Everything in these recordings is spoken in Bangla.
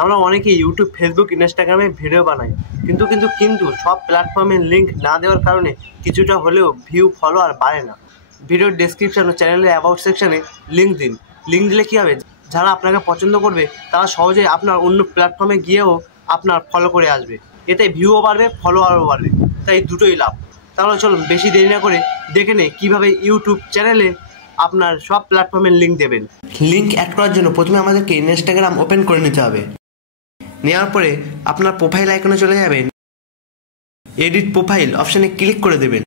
আমরা অনেকে ইউটিউব, ফেসবুক, ইনস্টাগ্রামে ভিডিও বানাই, কিন্তু সব প্ল্যাটফর্মের লিঙ্ক না দেওয়ার কারণে কিছুটা হলেও ভিউ, ফলোয়ার বাড়ে না। ভিডিওর ডেসক্রিপশন ও চ্যানেলের অ্যাবাউট সেকশনে লিঙ্ক দিন। লিঙ্ক দিলে কী হবে, যারা আপনাকে পছন্দ করবে তারা সহজেই আপনার অন্য প্ল্যাটফর্মে গিয়েও আপনার ফলো করে আসবে। এতে ভিউও বাড়বে, ফলোয়ারও বাড়বে, তাই দুটোই লাভ। তাহলে চলুন বেশি দেরি না করে দেখে নেই কীভাবে ইউটিউব চ্যানেলে আপনার সব প্ল্যাটফর্মের লিঙ্ক দেবেন। লিঙ্ক অ্যাড করার জন্য প্রথমে আমাদেরকে ইনস্টাগ্রাম ওপেন করে নিতে হবে। নেওয়ার পরে আপনার প্রোফাইল আইকনে চলে যাবেন, এডিট প্রোফাইল অপশানে ক্লিক করে দেবেন।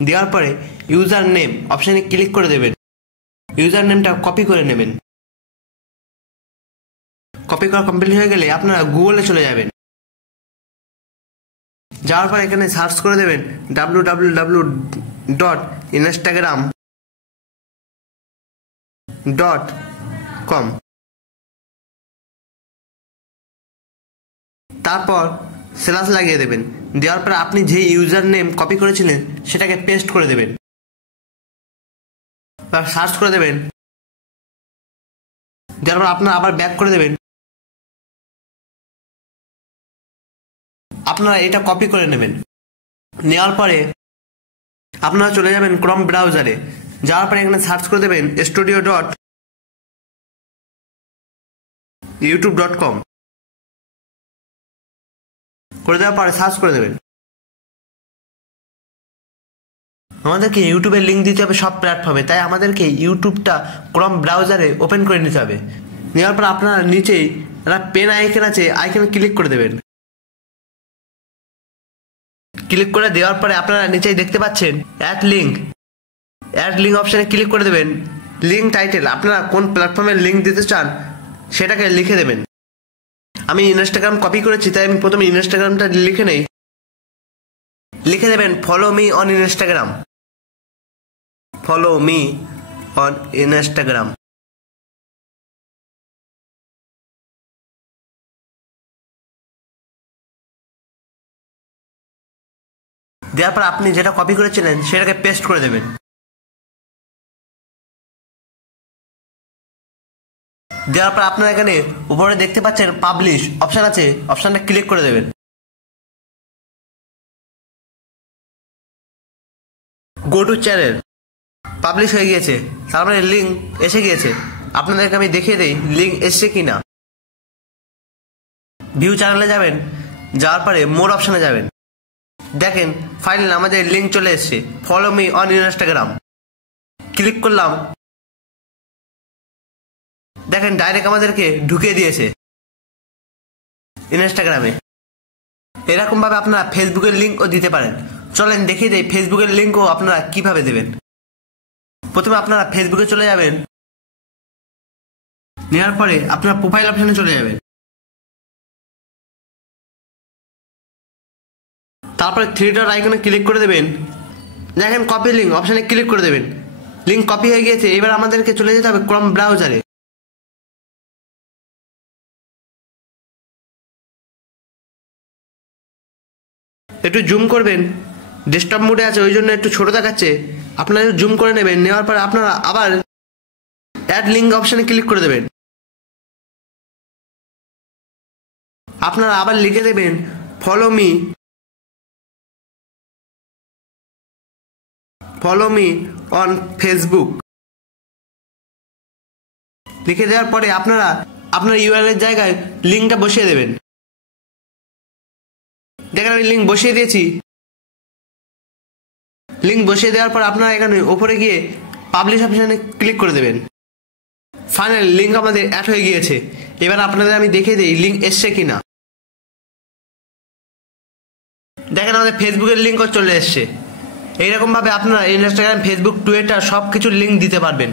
দেওয়ার পরে ইউজার নেম অপশানে ক্লিক করে দেবেন। ইউজার নেমটা কপি করে নেবেন। কপি করা কমপ্লিট হয়ে গেলে আপনারা গুগলে চলে যাবেন। যাওয়ার পর এখানে সার্চ করে দেবেন www.instagram.com। তারপর স্ল্যাশ লাগিয়ে দেবেন। দেওয়ার পর আপনি যে ইউজার নেম কপি করেছিলেন সেটাকে পেস্ট করে দেবেন। সার্চ করে দেবেন। দেওয়ার পর আপনারা আবার ব্যাক করে দেবেন। আপনারা এটা কপি করে নেবেন। নেওয়ার পরে আপনারা চলে যাবেন ক্রোম ব্রাউজারে। যাওয়ার পরে এখানে সার্চ করে দেবেন studio.youtube.com। করে দেওয়ার পরে সার্চ করে দেবেন। আমাদেরকে ইউটিউবের লিঙ্ক দিতে হবে সব প্ল্যাটফর্মে, তাই আমাদেরকে ইউটিউবটা ক্রোম ব্রাউজারে ওপেন করে নিতে হবে। নেওয়ার পর আপনারা নিচেই একটা পেন আইকন আছে, আইকনে ক্লিক করে দেবেন। ক্লিক করে দেওয়ার পরে আপনারা নিচেই দেখতে পাচ্ছেন অ্যাড লিঙ্ক অপশানে ক্লিক করে দেবেন। লিঙ্ক টাইটেল আপনারা কোন প্ল্যাটফর্মের লিঙ্ক দিতে চান সেটাকে লিখে দেবেন। আমি ইনস্টাগ্রাম কপি করেছি, তাই আমি প্রথমে ইনস্টাগ্রামটা লিখে নেই। লিখে দেবেন follow me on Instagram. Follow me on Instagram. দেওয়ার পর আপনি যেটা কপি করেছিলেন সেটাকে পেস্ট করে দেবেন। দেওয়ার পর আপনারা এখানে উপরে দেখতে পাচ্ছেন পাবলিশ অপশান আছে, অপশানটা ক্লিক করে দেবেন। গো টু চ্যানেল পাবলিশ হয়ে গিয়েছে, তার মানে লিঙ্ক এসে গিয়েছে। আপনাদেরকে আমি দেখিয়ে দিই লিঙ্ক এসছে কিনা। ভিউ চ্যানেলে যাবেন, যাওয়ার পরে মোর অপশানে যাবেন। দেখেন ফাইনাল আমাদের লিঙ্ক চলে এসছে, follow me on Instagram. Click করলাম, দেখেন ডাইরেক্ট আমাদেরকে ঢুকিয়ে দিয়েছে ইনস্টাগ্রামে। এরকম ভাবে আপনারা ফেসবুকের লিঙ্কও দিতে পারেন। চলেন দেখিয়ে দেই ফেসবুকের লিঙ্কও আপনারা কিভাবে দেবেন। প্রথমে আপনারা ফেসবুকে চলে যাবেন। নেওয়ার পরে আপনারা প্রোফাইল অপশানে চলে যাবেন। তারপরে থ্রি ডট আইকনে ক্লিক করে দেবেন। দেখেন কপি লিঙ্ক অপশানে ক্লিক করে দেবেন। লিঙ্ক কপি হয়ে গিয়েছে। এবার আমাদেরকে চলে যেতে হবে ক্রোম ব্রাউজারে। একটু জুম করবেন, ডেস্কটপ মোডে আছে ওই জন্য একটু ছোট দেখাচ্ছে। আপনারা জুম করে নেবেন। নেওয়ার পর আপনারা আবার অ্যাড লিঙ্ক অপশানে ক্লিক করে দেবেন। আপনারা আবার লিখে দেবেন ফলো মি অন ফেসবুক। লিখে দেওয়ার পরে আপনারা আপনার ইউআরএল এর জায়গায় লিঙ্কটা বসিয়ে দেবেন। দেখেন আমি লিঙ্ক বসিয়ে দিয়েছি। লিঙ্ক বসিয়ে দেওয়ার পর আপনারা এখানে ওপরে গিয়ে পাবলিশ অপশানে ক্লিক করে দেবেন। ফাইনাল লিঙ্ক আমাদের অ্যাড হয়ে গিয়েছে। এবার আপনাদের আমি দেখিয়ে দিই লিঙ্ক এসছে কিনা। দেখেন আমাদের ফেসবুকের লিঙ্কও চলে এসছে। এইরকমভাবে আপনারা ইনস্টাগ্রাম, ফেসবুক, টুইটার সব কিছুর লিঙ্ক দিতে পারবেন।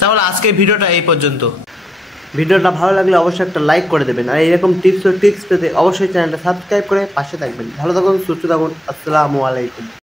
তাহলে আজকের ভিডিওটা এই পর্যন্ত। ভিডিওটা ভালো লাগলে অবশ্যই একটা লাইক করে দেবেন। আর এরকম টিপস ও ট্রিক্স পেতে অবশ্যই চ্যানেলটা সাবস্ক্রাইব করে পাশে থাকবেন। ভালো থাকুন, সুস্থ থাকুন। আসসালামু আলাইকুম।